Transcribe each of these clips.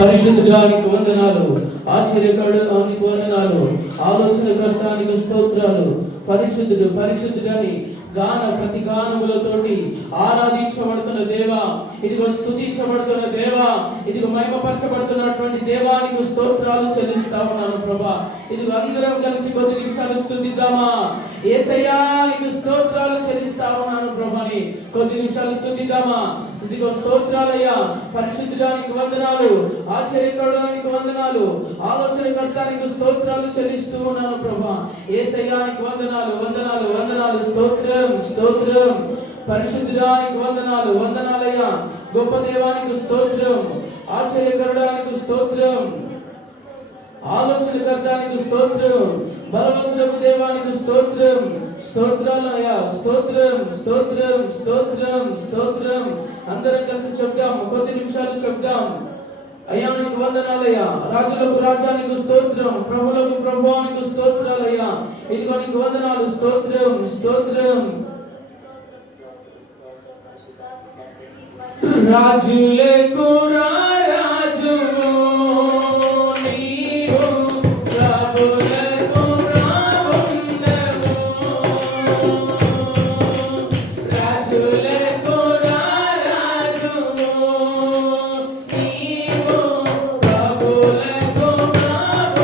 పరిశుద్ధానికి వందనాలు, ఆశ్చర్యకరుడానికి వందనాలు, ఆలోచనకర్తానికి స్తోత్రాలు. పరిశుద్ధుడు పరిశుద్ధుడని గాన ప్రతి గానములతోటి ఆరాధించబడుతున్న దేవా, ఇదిగో స్తుతించబడుతున్న దేవా, ఇదిగో మహిమపరచబడుతున్నటువంటి దేవానికి స్తోత్రాలు చెల్లిస్తా ఉన్నాను ప్రభా. ఇదిగో అందరం కలిసి కొద్ది నిమిషాలు స్తుతిద్దామా? యేసయ్యా నీకు స్తోత్రాలు చెల్లిస్తా ఉన్నాను ప్రభాని, కొద్ది నిమిషాలు స్తుతిద్దామా? ఇదిగో స్తోత్రాలయ్యా. పరిశుద్ధానికి వందనాలు, ఆశ్చర్యకరుడానికి వందనాలు, ఆలోచనకర్తానికి స్తోత్రాలు చెల్లిస్తూ ఉన్నాను ప్రభా. యేసయ్యానికి వందనాలు వందనాలు వందనాలు, స్తోత్రం స్తోత్రం. పరిశుద్ధానికి వందనాలు వందనాలయ్యా. గొప్ప దేవానికి స్తోత్రం, ఆశ్చర్యకరుడానికి స్తోత్రం, ఆలోచనకర్తానికి స్తోత్రం, బలవంతులకు దేవానికి స్తోత్రం. స్తోత్రాలయ్యా, స్తోత్రం స్తోత్రం స్తోత్రం స్తోత్రం. అందరం కలిసి చెప్దాం, కొద్ది నిమిషాలు చెప్దాం. అయ్యానికి వందనాలయ్యా, రాజులకు రాజానికి స్తోత్రం, ప్రభులకు ప్రభువానికి స్తోత్రాలయ్యా. ఇదిగో నీకు వందనాలు, స్తోత్రం స్తోత్రం. రాజులకు రాజు నీవు, ప్రభులకు ప్రభుండవు. రాజులకు రాజు నీవు, ప్రభులకు ప్రభుండవు.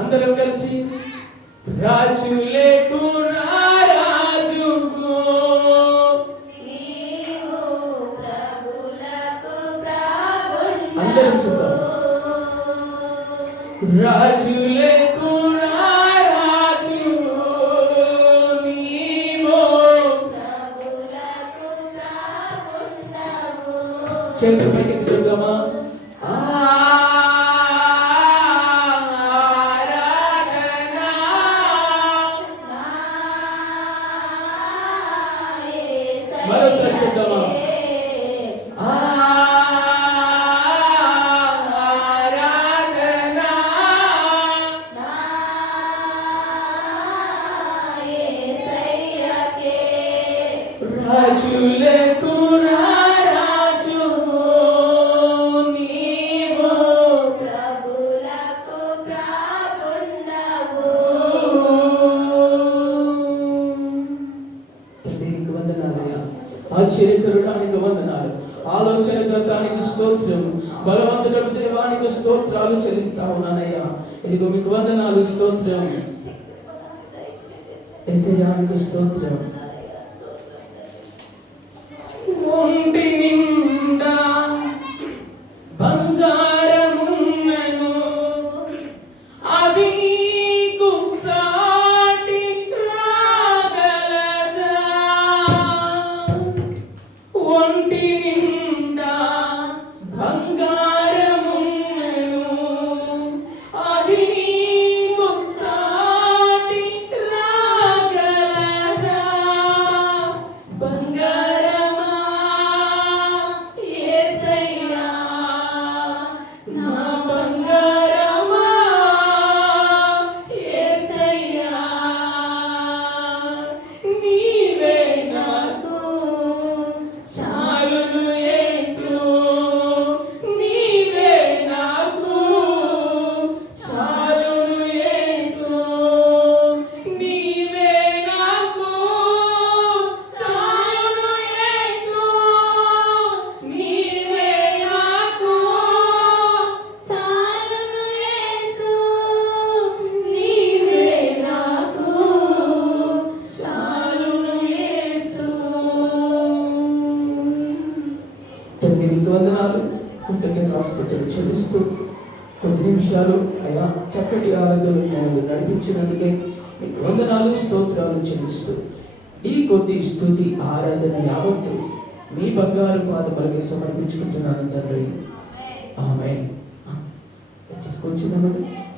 అందరం కలిసి రాజులకు రాజుకు అందరం చూద్దాం. రాజులకు రాజుకు నీవు చేతుల పైకి చూద్దామా. మరోసారి చూద్దామా. రాజులకు రాజువు నీవు ప్రభులకు ప్రభుండవు. నీకు వందనాలయ్యా. ఆశ్చర్యకరుడానికి వందనాలు. ఆలోచన గతానికి స్తోత్రం. బలవంతులకు దేవానికి స్తోత్రాలు చెల్లిస్తా ఉన్నానయ్యా. ఇదిగో మీకు వందనాలు, స్తోత్రం. యేసయ్యానికి స్తోత్రం. ఒంటి నిండా బంగారమున్నను అది నీకు సాటి రాగలదా. ఒంటి నిండా బంగారమున్నను అది నీకు సాటి రాగలదా. బంగారమా యేసయ్యా, నా బంగారమా యేసయ్యా, నీవే నాకు చాలును వందనాలు, కృతజ్ఞతాస్తుతులు చెల్లిస్తూ కొద్ది నిమిషాలు అయా చక్కటి ఆరాధనలు మమ్మల్ని నడిపించినందుకే మీకు వందనాలు, స్తోత్రాలు చెల్లిస్తూ ఈ కొద్ది స్తుతి ఆరాధన యావత్తు మీ బంగారు పాదములకి సమర్పించుకుంటున్నాను తండ్రి. ఆమేన్. తీసుకొచ్చిందన్నమాట.